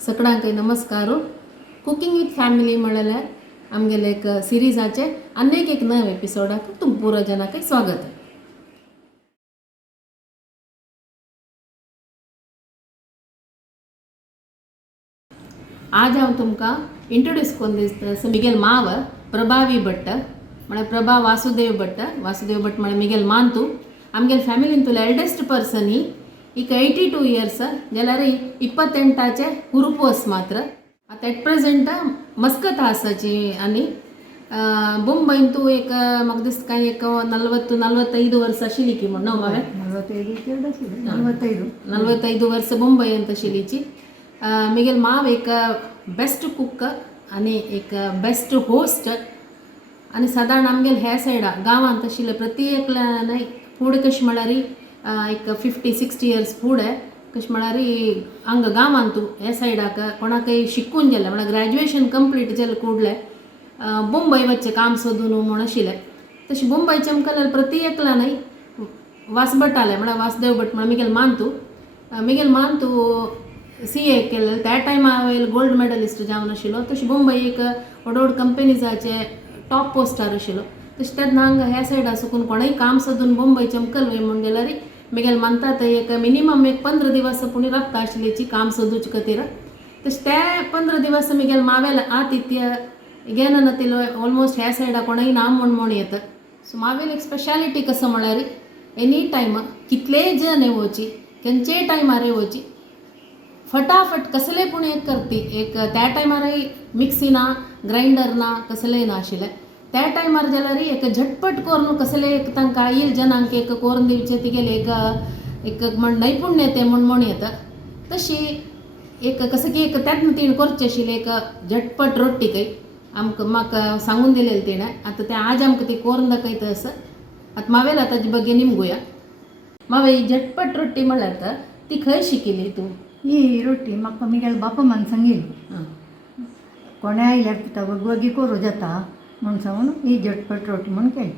सगळ्यांक नमस्कार. Cooking with family म्हणल्यार आमगेले एक सिरीजाचे अनेक एक नवे एपिसोडाक तुम पुरो जनाक स्वागत है. आज हांव तुमकां इंट्रोड्यूस करून दिसता मिगेल माव प्रभावी भट्ट म्हळ्यार प्रभा वासुदेव भट्ट म्हळ्यार मिगेल मांतू आमगेल फॅमिलीन एल्डेस्ट पर्सन ही 82 इयर्स जाल्यार 28चे हुरुपोस मात्र आता एट प्रेजेंट मस्कत आसाची आनी मुंबईन तू एक म्हाका दिसता काय एक 45 वर्स आशिल्ली की म्हण मावे 45 वर्स मुंबईन आशिल्लीची. मिगेल माव एक बेस्ट कुक आनी एक बेस्ट होस्ट आनी सादारण आमगेल ह्या सायडा गांवांत आशिल्ले प्रत्येक फूड कशें म्हळ्यार एक 50-60 इयर्स फूड आहे कशें म्हळ्यार हांगा गांवांत ह्या सायडाक कोणाकय शिकून गेले म्हळ्यार ग्रॅज्युएशन कंप्लीट जालें कुडले मुंबय वच्चें काम सोदून म्हूण आशिल्लें. तशें मुंबयचें आमकां प्रत्येकला न्हय वासभटाले म्हळ्यार वासुदेव भट म्हळ्यार मिगेल मांतू CA केलें. त्या टायमार हांवें गोल्ड मेडलिस्ट जावन आशिल्लो. तशें मुंबय एक व्हड व्हड कंपनीजाचे टॉप पोस्टार आशिल्लो. तशें तेन्ना हांगा ह्या सायडा साकून कोणय काम सोदून मुंबयचें अमकल वय म्हूण गेल्यार मिगेल मानता थंय एक मिनिमम एक 15 दिवस पुणी राबता आशिल्लीची काम सोदूचे खातीर. तशें ते 15 दिवस मिगेल मावेल आतिथ्य घेन नातिलो ऑलमोस्ट ह्या सायडा कोणय ना म्हूण येता. सो मावेल एक स्पेशालिटी कसो म्हळ्यार एनी टायम कितलेय जण येवची खंयचेय टायमार येवची फटाफट कसले पूण एक करती. एक त्या टायमारय मिक्सी ना ग्राइंडर ना कसलेय ना आशिल्लें. त्या टायमार जाल्यार एक झटपट करून कसले एक तांकां येईल जनांक एक करून दिवचें तिगेले एक म्हण नैपुण्यते म्हूण येता. तशी एक कसं की एक त्यात तीण करचें आशिल्लें एक झटपट रोट्टी कय म्हाका सांगून दिलेली तिणें. आतां तें आज आमकां ती करून दाखयता आसा. आतां मावेल ताजे बगे निमगुया. मावे ही झटपट रोट्टी म्हळ्यार ती खंय शिकिल्ली तूं? ही रोटी म्हाका मिगेल बापा मान सांगिल्ली. कोणें आयल्यार तुका वगवगी करूं जाता म्हूण सांगून ही झटपट रोटी म्हूण केली.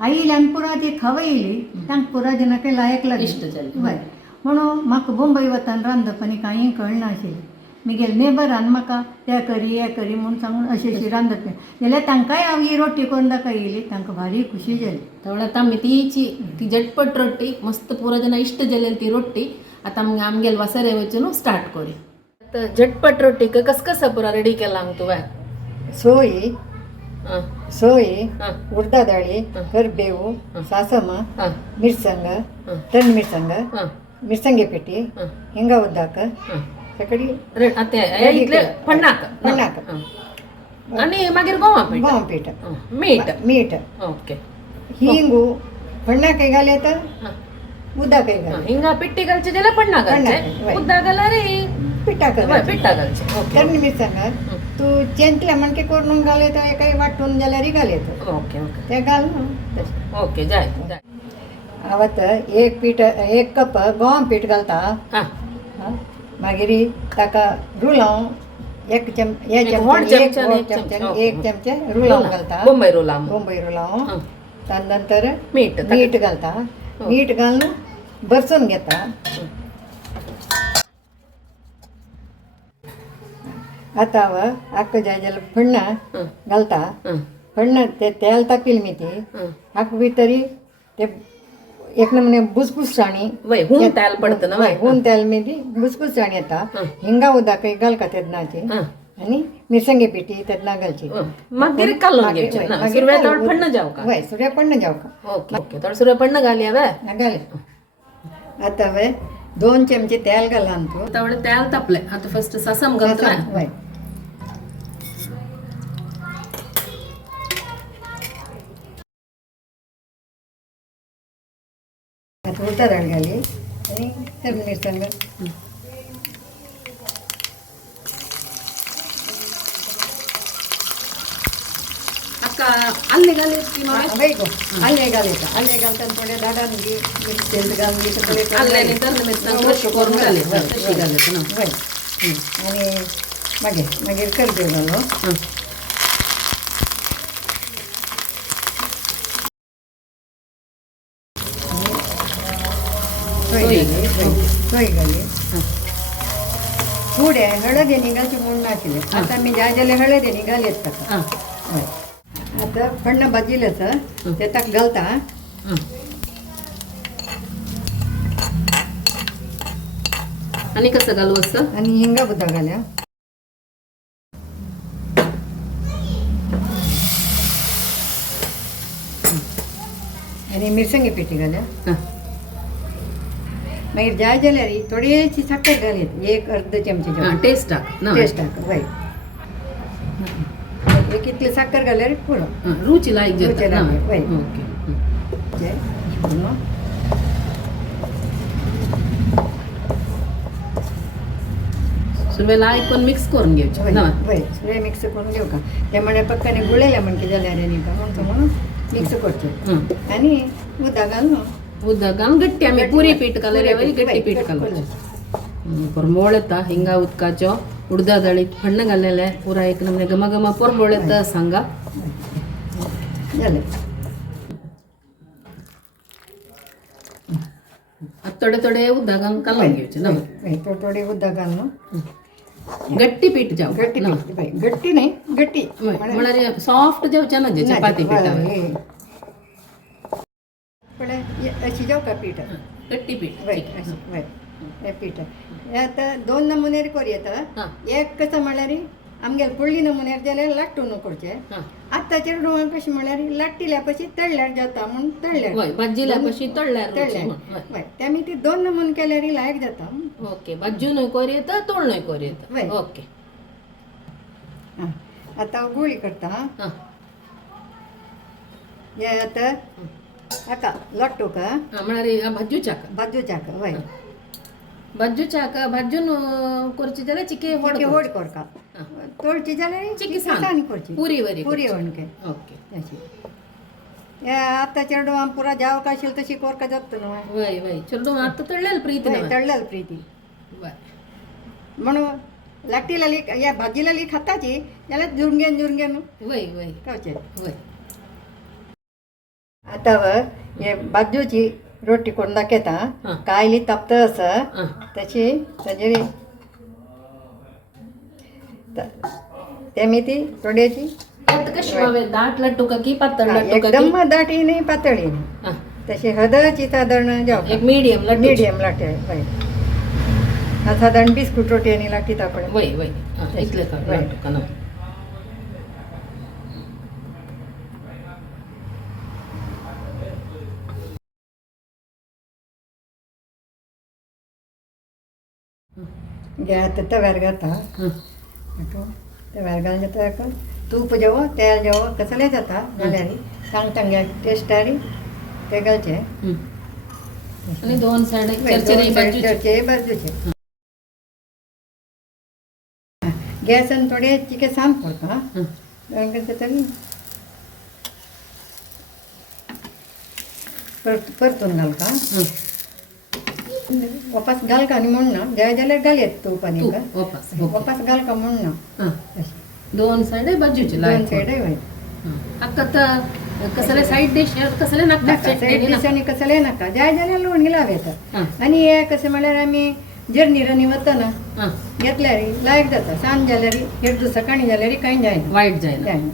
आयिल्ल्यान पुरा ती खावं येयली तांकां पुरा जनाक लायक लागली इश्ट जाली. हय म्हणून म्हाका मुंबय वतान रांदप आनी कांय कळनाशिल्लें. मिगेल नेबरान म्हाका तें करी हें करी म्हूण सांगून अशी रांदप जाल्यार तांकांय हांव ही रोटी करून दाखयली. तांकां भारी खुशी जाली. तेवढ्यात आमी ती झटपट रोट्टी मस्त पुरो जना इश्ट जालेली ती रोट्टी आतां आमगेल वासरे वचून स्टार्ट करूं. आतां झटपट रोट्टी कसं पुरा रेडी केला तुवें? सोय उडदा दाळी करबेवू सासम मिरसंग तण मिरसंगे पेटी हिंगा उद्दाक सगळी पण्णाक आनी मागीर गोवा पीठ मीठ ओके हिंगू पण्णाकय घालयता उदकाय घाल हिंगा पिट्टी घालचे जाल्यार पण्णा घालचे उदक जाल्यार पिठा घालचे. तण मिरसंग तू चेंतल्या म्हणके करून घालयता एकाय वाटून जाल्यार घालयता. ओके ओके ते घाल ओके जाय आवत एक कप गंवा पीठ घालता. मागीर ताका रुलाव एक चमचे रुलाव घालता. मुंबई रुलाव ताजे नंतर मीठ घालता. मीठ घालून बरसून घेता. आता हाक जाय जाल्यार फण्णां घालता. फण्णां ते तेल तापिल मी ती हाक भितरी ते एक नमुने बुसबुसाणी हून तेल पडता ना हून तेल मी ती बुसबुसाणी येता. हिंगा उदकय घालता तेदनाची आनी मिरसंगे पेटी तेदना घालची. मागीर कालोन घेवचे ना सुरव्या थोडं पण्ण जावका. हय सुर्या पण्ण जावका. ओके ओके थोडं सुरव्या पण्ण घालया घाले. आतां 2 चमचे तेल घाला तूं. आता तेल तापले. आता फर्स्ट सासम घालतो. हय उडदा डाळ घाली आनी तण मिरसंग अल्ले घालायची अल्ले घालता थोडे दाडान बी मिरचेंत घालून अल्ल्याने तण मिरसांग क्रश करून घालायचं तशी घालायचं ना. हय आनी मागीर करबेव घालो. सोय घाली फुडें हळदीनी घालची म्हूण नाशिल्लें आतां आमी जाय जाल्यार हळदीनी घालयत ताका हां हय आतां फण्ण भाजिल्लें आसा तें ताका घालता हां आणि कसं घालू असतं आनी हिंगा बुद्दा घाल्या आनी मिरसांगे पेटी घाल्या हां मागीर जाय जाल्यार थोडीशी साखर घालयत एक अर्द चमचे हां टेस्ट टाक ना टेस्ट टाक हय एक इतली साखर घाल्यार पुरो हां रुची लायक रुची जेता ना लायक, वय. ओके सुरवे लायक पण मिक्स करून घ्यायचे ना वय सगळें मिक्स करून घेऊ का ते म्हळ्यार पक्काने गुळयल्या म्हणके जाल्यार न्ही का म्हणून मिक्स करचे हां आनी उदक घालून उदक घालून गट्टी आमी पुरी पीठ घालून गट्टी पीठ घालून परमोळ येता हिंगा उदकाच्यो उडदा दाळी फण्ण घालेले पुरा एक नमने घमा घमा परमोळ येता सांगा जालें थोडे थोडे उदक घालून कालून घेवचे ना थोडे उदक घालून गट्टी पीठ जाव गट्टी ना पीठ हय गट्टी न्ही गट्टी म्हळ्यार सॉफ्ट जेवचे ना जे चपाती पीठ अशी जावं का पीठ गट्टी पीठ वय अशी वय हे पीठ हे आतां दोन नमुनेर करयत हां एक कसं म्हळ्यार आमगेर पुळ्ळी नमुनेर जाल्यार लाट्टून करचें हां आतांचेर डोळ्यां कशें म्हळ्यार लाट्टिल्या पशी तळल्यार जाता म्हूण तळल्यार वय भाजीला कशी तळल्यार तळल्यार वय ते आमी ती दोन नमुने केल्यार लायक जाता ओके भाजूनय कोर येता तळणय कोर वय. येता ओके आं आतां गुळी करता हां हे आतां हाका लट्टू का म्हळ्यार भाजूच्याक बाजूच्याक वय भाजूच्याक भाजून करची जाल्यार चिके व्हड व्हड व्हड करता तळची जाल्यार चिकी सानी करची पुरी वरी पुरी वणके ओके अशी हे आतांच्या डोळ्यां पुरा जाव का आशिल्ली तशी कोरका जाता न्हू वय वय चलो आता तळलेल प्रीती ना तळल्याल प्रिती वय म्हणून लाट्टी लाली या भाजी लाली खाताची जाल्यार जुरंगेन जुरंगेन वय वय खावचे वय आतां हे बाजूची रोटी करून दाखयता हां. कायली तापत आसा हां तशी ताजेर तेमी ती थोड्याची आता कशी मावे दाट लट्टू का की पातळ लट्टू का एकदम दाटी न्ही पातळी न्ही हां तशी हदची साधारण जाव एक मीडियम लट्टू मिडियम लाटे हय हा साधारण बिस्कूट रोटी आनी लाटी तापळे वय वय इतले का वय. लट्टू का ना घे आतां तव्यार घालता हां तव्यार घालून जाता हाका तूप जेवो तेल जेवो कसलेंय जाता जाल्यार टांग टेस्टार ते घालचे आणि दोन साइड चरचरे बाजूचे चरचे बाजूचे गॅसान थोडे चिके साम करता तरी परतून घालता वापस घाल का न्ही म्हण ना जाय जाल्यार घालयत तूप आनी वापस वापस घाल का म्हण ना हां अशें दोन साइड बाजूचे दोन लायक सायडय वय आता कसले साइड डिश कसले नाका सायड दिसांनी कसलेंय नाका जाय जाल्यार लोणगी लावयता हां आनी हे कशें म्हळ्यार आमी जर्नीरांनी वतना हां घेतल्यार लायक जाता सांज जाल्यार एक दीस सकाळी जाल्यार कांय जायना वायट जायना जायना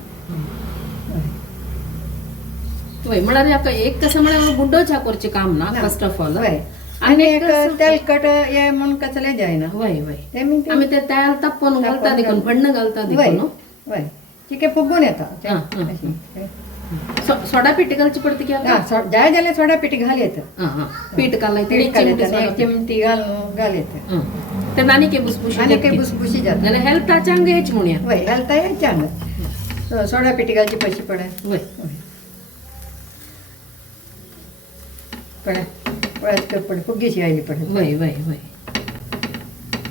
वय म्हळ्यार हाका एक कसं म्हळ्यार बुड्डो च्या करचे काम ना फर्स्ट ऑफ ऑल वय आनी एक तेलकट हे म्हूण कसलें जायना वय वय तेमी आम्ही ते तेल तापोवन घालता देखून फण्ण घालता वय देखून वय चिके फुगून येता हां, हां. अशी सोडा पीठ घालची पडते की आता जाय जाल्यार सोडा पिठी घाल येता हां हां पीठ घालायचं पीठ घालयता एक चिमटी घाल येता ते नानी के बुसबुशी आनी काही बुसबुशी जाता जाल्यार हेल्थाच्या अंग हेच म्हणूया वय घालता चांग सोडा पिठी घालची पयशे पडे वय पळय पळत पडे फुगीशी आयली पडे वय वय वय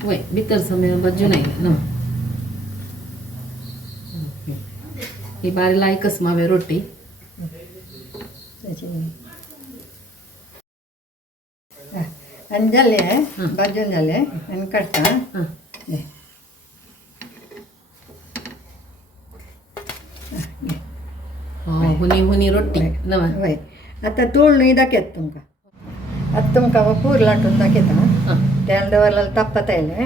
वय भितर समय बाजू नाही ना ही बारी लायकच मावे रोटी आनी जालें भाजून जालें आनी काडटा हां हुनी हुनी रोटी ना वय आतां तोळ न्हय दाखयत तुमकां आतां तुमकां पूर लाटून दाखयता तेल दवरला तापता येले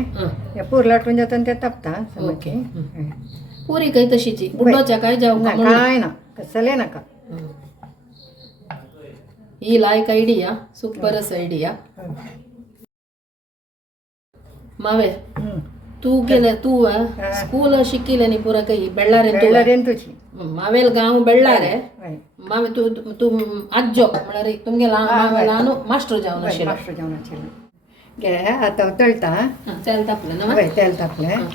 हे पूर लाटून जाता ते तापता ओके. पुरी काही तशीची बुड्डोच्या काय जाऊ का म्हणून? काय ना कसले नाका ही लायक आयडिया सुपरस आयडिया मावे तू गेले तू स्कूल शिकिले पुरा काही बेळ्ळारे तुझी मावेल गाव बेळ्ळारे मावे तू तू आजो म्हळ्यार तुमगे ल्हान मास्टर जावन आशिल्लो मास्टर जेवण आशिल्लो गे आतां तळटा तेल तापलें ना हय तेल तापलें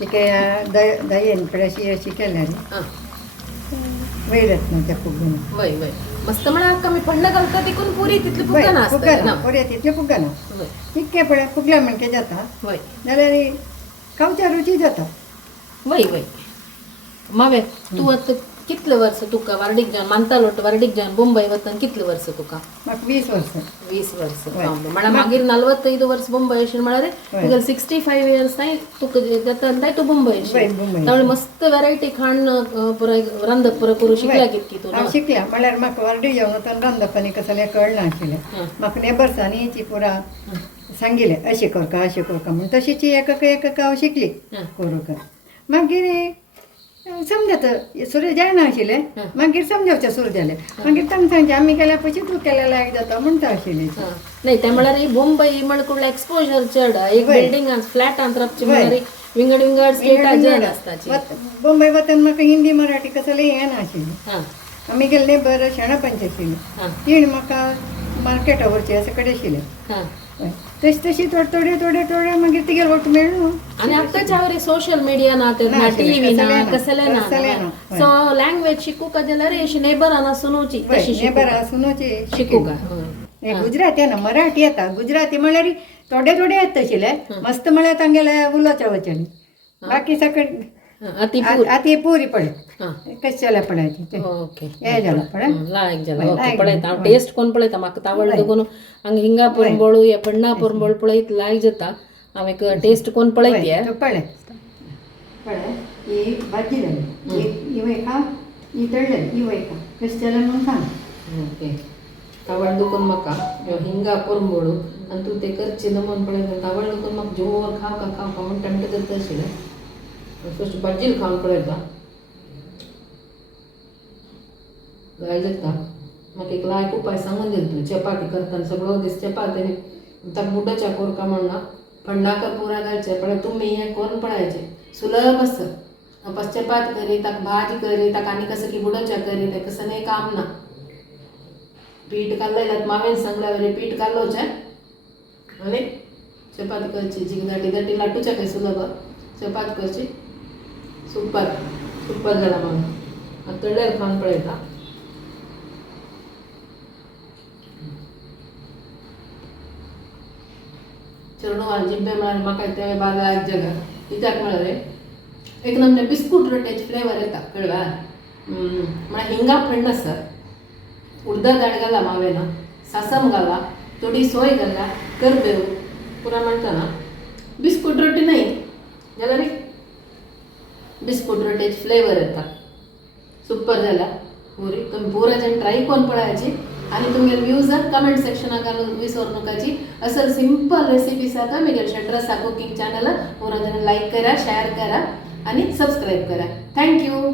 तिके दयेन अशी अशी केल्यार वयरत ना त्या फुगून वय वय मस्त म्हळ्यार कमी फंड घालता तिकून पुरी तितली फुगना आसता ना पुरी तितली फुगना तितके पळय फुगल्या म्हणके जाता वय जाल्यार खावच्या रुची जाता वय वय मावे तू आतां कितले वर्स तुका वार्डीक जावन मानतालोट वार्डीक जावन मुंबय वतना कितले वर्स तुका म्हाका 20 वर्स 20 वर्स म्हळ्यार मागीर 45 वर्स मुंबय आशिल्लें म्हळ्यार तुगेले 65 इयर्स ताई तुका जाता ताई तूं मुंबय आशिल्लें त्यामुळे मस्त वॅरायटी खाण पुराय रांदप पुरो करूं शिकल्या कितकी तूं हांव शिकल्या म्हळ्यार म्हाका वार्डी जेवण वतना रांदप आनी कसलें कळना आशिल्लें म्हाका नेबर्सांनी ती पुरा सांगिल्लें अशें करका म्हणून तशीच एक हांव शिकली करूंक मागीर समजत सुरू जायना आशिल्लें मागीर समजावचें सुरू जालें मागीर तांकां सांगचें आमी केल्या पयशे तूं केल्या लायक जाता म्हणटा आशिल्लें नाही ते म्हळ्यार ही मुंबय म्हणल्यार एक्सपोजर चड एक बिल्डिंगां फ्लॅटांत रावची म्हळ्यार विंगड विंगड स्टेटा जड आसताची मुंबय वतना म्हाका हिंदी मराठी कसलें हें नाशिल्लें आमी गेल्ले बरं शेणापंच आशिल्लें तीण म्हाका मार्केटा वरचें अशें कडेन आशिल्लें तशी थोडे मागीर तिगे वट मेळ्ळो आणि आतांच्या वरी सोशल मीडिया ना टीव्ही ना कसले ना सो लँग्वेज शिकू का जाल्यार अशी नेबरान सुनोवची तशी नेबरां सुनोची शिकू का गुजराती येना मराठी येता गुजराती म्हळ्यार थोडे येत तशिले मस्त म्हळ्यार तांगेले उलोवच्या वचनी बाकी सकट आती पुरी पळय कशें जाल्यार पळय ओके हे जालां पळय लायक जालां ओके पळयता हांव टेस्ट कोण पळयता म्हाका तावळ देखून हांगा हिंगा पुरंबोळू या पण्णा पुरंबोळ पळयत लायक जाता हांव एक टेस्ट कोण पळयत पळय ही भाजी जाली ही वयखा ही तळ्ळली ही वयखा कशें जालें म्हणून सांग ओके तावळ दुखून म्हाका हिंगा पुरंबोळू आनी तूं ते करची नमून पळयता तावळ दुखून म्हाका जोर खाव का म्हणून टमटे करता आशिल्लें फस्ट भाजील खावन पळयता लायक जाता म्हाका एक लायक उपाय सांगून दिल तूं चपाती करतना सगळो दीस चपाती ताका बुड्डाच्या कोरका म्हणना फंडाकर पुरा घालचे पळय तुमी हें करून पळयाचें सुलभ आसता बस चपाती करी ताका भाजी करी ताका आनी कसं की बुडोच्या करी तें कसं नाही काम ना पीठ काडलें मावेन सांगल्या वरी पीठ काडलोचें आनी चपाती करची जी दाटी लाटूच्या काही सुलभ चपाती करची सुपर जाला म्हाका तळ्ळेर खावन पळयता चेडू जिब्बे म्हळ्यार म्हाका ते बागा एक जगा कित्याक म्हळ्यार एक नमने बिस्कूट रोट्याचे फ्लेवर येता कळवा म्हळ्यार हिंगा फंड आसा उडदा दाळ घाला मावेना सासम घाला थोडी सोय घाला करबेव पुरा म्हणटा बिस्कूट रोटी नाही जाल्यार बिस्कूट रोट्याचे फ्लेवर येता सुपर जाला पुरी तुम्ही पुरा जण ट्राय करून पळयाची आणि तुमगे व्ह्यूज कमेंट सेक्शनाक घालून विसरू नकाची असल सिंपल रेसिपीज आसा मेगेर शेट्रसा कुकिंग चॅनल पुरा जण लाईक करा शेअर करा आणि सबस्क्राईब करा थँक्यू